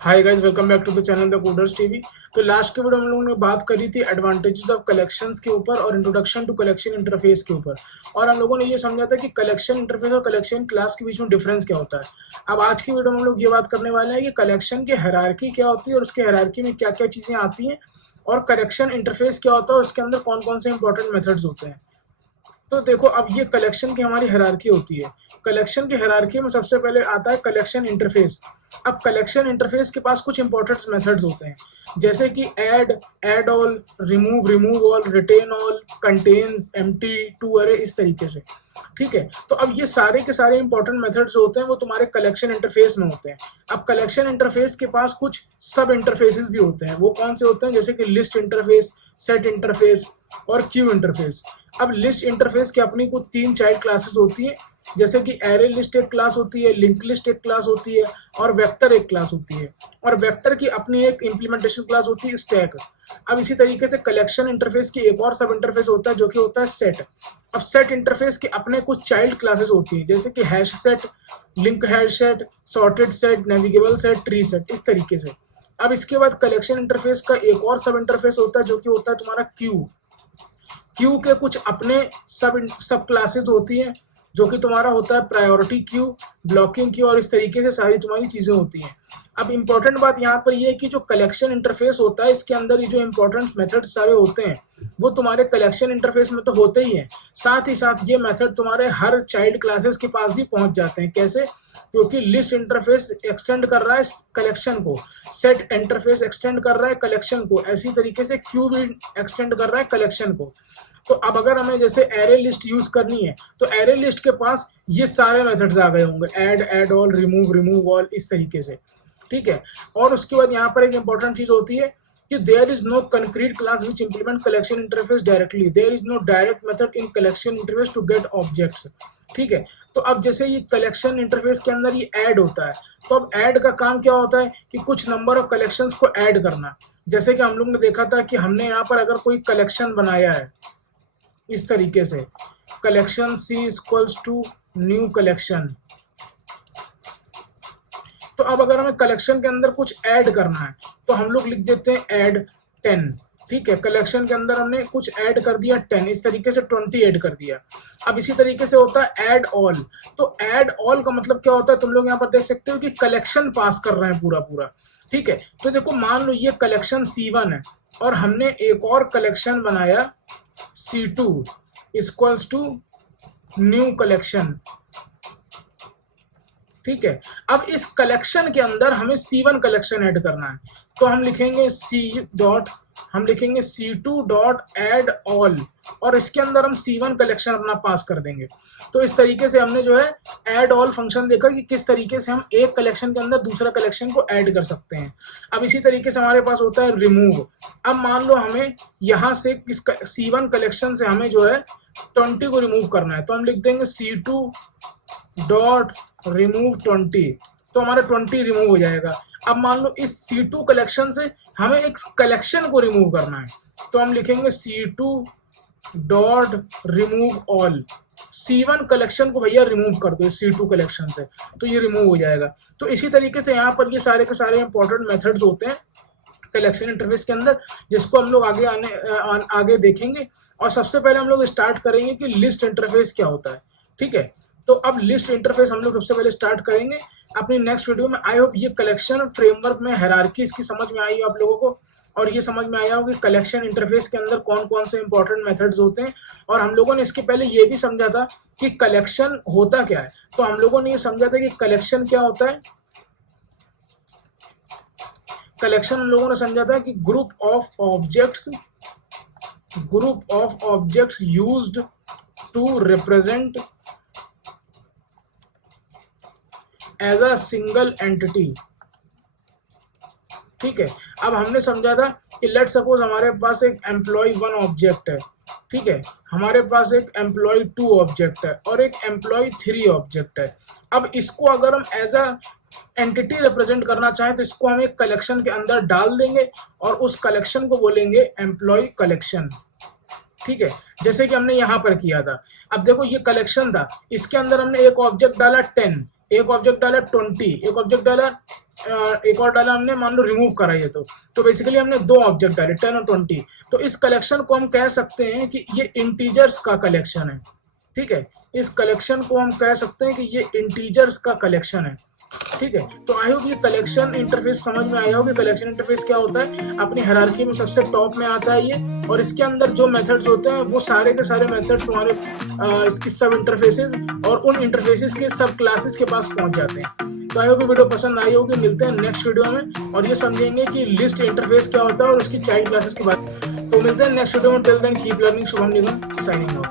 Hi guys, welcome back to the channel the coders TV. तो last के video में हम लोगों ने बात करी थी एडवांटेजेस ऑफ कलेक्शंस के ऊपर और इंट्रोडक्शन टू कलेक्शन इंटरफेस के ऊपर। और हम लोगों ने ये समझा था कि कलेक्शन इंटरफेस और कलेक्शन क्लास के बीच में डिफरेंस क्या होता है। अब आज की वीडियो में हम लोग ये बात करने वाले हैं कि कलेक्शन की हायरार्की क्या होती है और उसके हायरार्की में क्या क्या चीज़ें आती हैं, और कलेक्शन इंटरफेस क्या होता है और उसके अंदर कौन कौन से इंपॉर्टेंट मेथड्स होते हैं। तो देखो, अब ये कलेक्शन की हमारी हायरार्की होती है। कलेक्शन की हायरार्की में सबसे पहले आता है कलेक्शन इंटरफेस। अब कलेक्शन इंटरफेस के पास कुछ इंपॉर्टेंट मेथड्स होते हैं, जैसे कि add all, remove all, retain all, contains, empty, to array, इस तरीके से। ठीक है, तो अब ये सारे के सारे इंपॉर्टेंट मेथड्स जो होते हैं वो तुम्हारे कलेक्शन इंटरफेस में होते हैं। अब कलेक्शन इंटरफेस के पास कुछ सब इंटरफेसेस भी होते हैं। वो कौन से होते हैं? जैसे कि लिस्ट इंटरफेस, सेट इंटरफेस और क्यू इंटरफेस। अब लिस्ट इंटरफेस की अपनी को तीन चाइल्ड क्लासेस होती है, जैसे कि एरे लिस्ट एक क्लास होती है, लिंक लिस्ट एक क्लास होती है और वेक्टर एक क्लास होती है। और वेक्टर की अपनी एक इंप्लीमेंटेशन क्लास होती है, स्टैक। अब इसी तरीके से कलेक्शन इंटरफेस की एक और सब इंटरफेस होता है जो कि होता है सेट। अब सेट इंटरफेस के अपने कुछ चाइल्ड क्लासेस होती है, जैसे कि hash set, link hash set, sorted set, navigable set, tree set, इस तरीके से। अब इसके बाद कलेक्शन इंटरफेस का एक और सब इंटरफेस होता है जो कि होता है तुम्हारा क्यू। क्यू के कुछ अपने सब क्लासेस होती हैं, जो कि तुम्हारा होता है प्रायोरिटी क्यू, ब्लॉकिंग क्यू, और इस तरीके से सारी तुम्हारी चीजें होती हैं। अब इंपॉर्टेंट बात यहाँ पर यह है कि जो कलेक्शन इंटरफेस होता है, इसके अंदर ये जो इंपॉर्टेंट मेथड सारे होते हैं वो तुम्हारे कलेक्शन इंटरफेस में तो होते ही हैं, साथ ही साथ ये मेथड तुम्हारे हर चाइल्ड क्लासेस के पास भी पहुंच जाते हैं। कैसे? क्योंकि लिस्ट इंटरफेस एक्सटेंड कर रहा है कलेक्शन को, सेट इंटरफेस एक्सटेंड कर रहा है कलेक्शन को, ऐसी तरीके से क्यू भी एक्सटेंड कर रहा है कलेक्शन को। तो अब अगर हमें जैसे एरे लिस्ट यूज करनी है तो एरे लिस्ट के पास ये सारे मेथड्स आ गए होंगे, ऐड ऑल, रिमूव ऑल, इस तरीके से। ठीक है, और उसके बाद यहाँ पर एक इंपॉर्टेंट चीज होती है कि there is no concrete class which implement collection interface directly, there is no direct method in collection interface to get objects. ठीक है, तो अब जैसे ये कलेक्शन इंटरफेस के अंदर ये ऐड होता है, तो अब ऐड का काम क्या होता है कि कुछ नंबर ऑफ कलेक्शंस को ऐड करना। जैसे कि हम लोग ने देखा था कि हमने यहाँ पर अगर कोई कलेक्शन बनाया है इस तरीके से, collection C equals to new collection, तो अब अगर हमें कलेक्शन के अंदर कुछ ऐड करना है तो हम लोग लिख देते हैं ऐड 10। ठीक है, कलेक्शन के अंदर हमने कुछ ऐड कर दिया 10, इस तरीके से 20 ऐड कर दिया। अब इसी तरीके से होता है ऐड ऑल। तो ऐड ऑल का मतलब क्या होता है, तुम लोग यहाँ पर देख सकते हो कि कलेक्शन पास कर रहे हैं पूरा पूरा। ठीक है, तो देखो मान लो ये कलेक्शन C1 है और हमने एक और कलेक्शन बनाया C2 equals to new collection. ठीक है, अब इस कलेक्शन के अंदर हमें C1 कलेक्शन ऐड करना है, तो हम लिखेंगे C2 डॉट ऐड ऑल, और इसके अंदर हम C1 कलेक्शन अपना पास कर देंगे। तो इस तरीके से हमने जो है ऐड ऑल फंक्शन देखा कि किस तरीके से हम एक कलेक्शन के अंदर दूसरा कलेक्शन को ऐड कर सकते हैं। अब इसी तरीके से हमारे पास होता है रिमूव। अब मान लो हमें यहाँ से इस C1 कलेक्शन से हमें जो है 20 को रिमूव करना है, तो हम लिख देंगे C2 डॉट रिमूव 20, तो हमारा 20 रिमूव हो जाएगा। अब मान लो इस C2 कलेक्शन से हमें एक कलेक्शन को रिमूव करना है, तो हम लिखेंगे C2 dot remove all. C1 collection को भैया रिमूव कर दो C2 कलेक्शन से, तो ये रिमूव हो जाएगा। तो इसी तरीके से यहाँ पर ये सारे के सारे इंपॉर्टेंट मेथड्स होते हैं कलेक्शन इंटरफेस के अंदर, जिसको हम लोग आगे देखेंगे। और सबसे पहले हम लोग स्टार्ट करेंगे कि लिस्ट इंटरफेस क्या होता है। ठीक है, तो अब लिस्ट इंटरफेस हम लोग सबसे पहले स्टार्ट करेंगे अपनी नेक्स्ट वीडियो में। आई होप ये कलेक्शन फ्रेमवर्क में हायरार्की इसकी समझ में आई हो आप लोगों को, और ये समझ में आया हो कि कलेक्शन इंटरफेस के अंदर कौन कौन से इंपॉर्टेंट मेथड्स होते हैं। और हम लोगों ने इसके पहले ये भी समझा था कि कलेक्शन होता क्या है। तो हम लोगों ने ये समझा था कि कलेक्शन क्या होता है। कलेक्शन हम लोगों ने समझा था कि group of objects used to represent as a single entity. ठीक है, अब हमने समझा था कि लेट सपोज हमारे पास एक एम्प्लॉय 1 ऑब्जेक्ट है। ठीक है, हमारे पास एक एम्प्लॉय 2 ऑब्जेक्ट है और एक एम्प्लॉय 3 ऑब्जेक्ट है। अब इसको अगर हम एज अ एंटिटी रिप्रेजेंट करना चाहें तो इसको हम एक कलेक्शन के अंदर डाल देंगे और उस कलेक्शन को बोलेंगे एम्प्लॉय कलेक्शन। ठीक है, जैसे कि हमने यहाँ पर किया था। अब देखो ये कलेक्शन था, इसके अंदर हमने एक ऑब्जेक्ट डाला 10, एक ऑब्जेक्ट डाला 20, एक ऑब्जेक्ट डाला एक और डाला हमने, मान लो रिमूव करा ये तो बेसिकली हमने 2 ऑब्जेक्ट डाले 10 और 20। तो इस कलेक्शन को हम कह सकते हैं कि ये इंटीजर्स का कलेक्शन है। ठीक है, इस कलेक्शन को हम कह सकते हैं कि ये इंटीजर्स का कलेक्शन है। ठीक है, तो आई होप ये कलेक्शन इंटरफेस समझ में आया होगा। कलेक्शन इंटरफेस क्या होता है, अपनी हायरार्की में सबसे टॉप में आता है ये, और इसके अंदर जो मेथड्स होते हैं वो सारे के सारे मेथड्स तुम्हारे इसकी सब इंटरफेसेस और उन इंटरफेसेस के सब क्लासेस के पास पहुंच जाते हैं। तो आई होप ये वीडियो पसंद आई होगी। मिलते हैं नेक्स्ट वीडियो में और ये समझेंगे कि लिस्ट इंटरफेस क्या होता है और उसकी चाइल्ड क्लासेस की बात। तो मिलते हैं नेक्स्ट वीडियो में। Till then keep learning. Shubham Nigam signing of.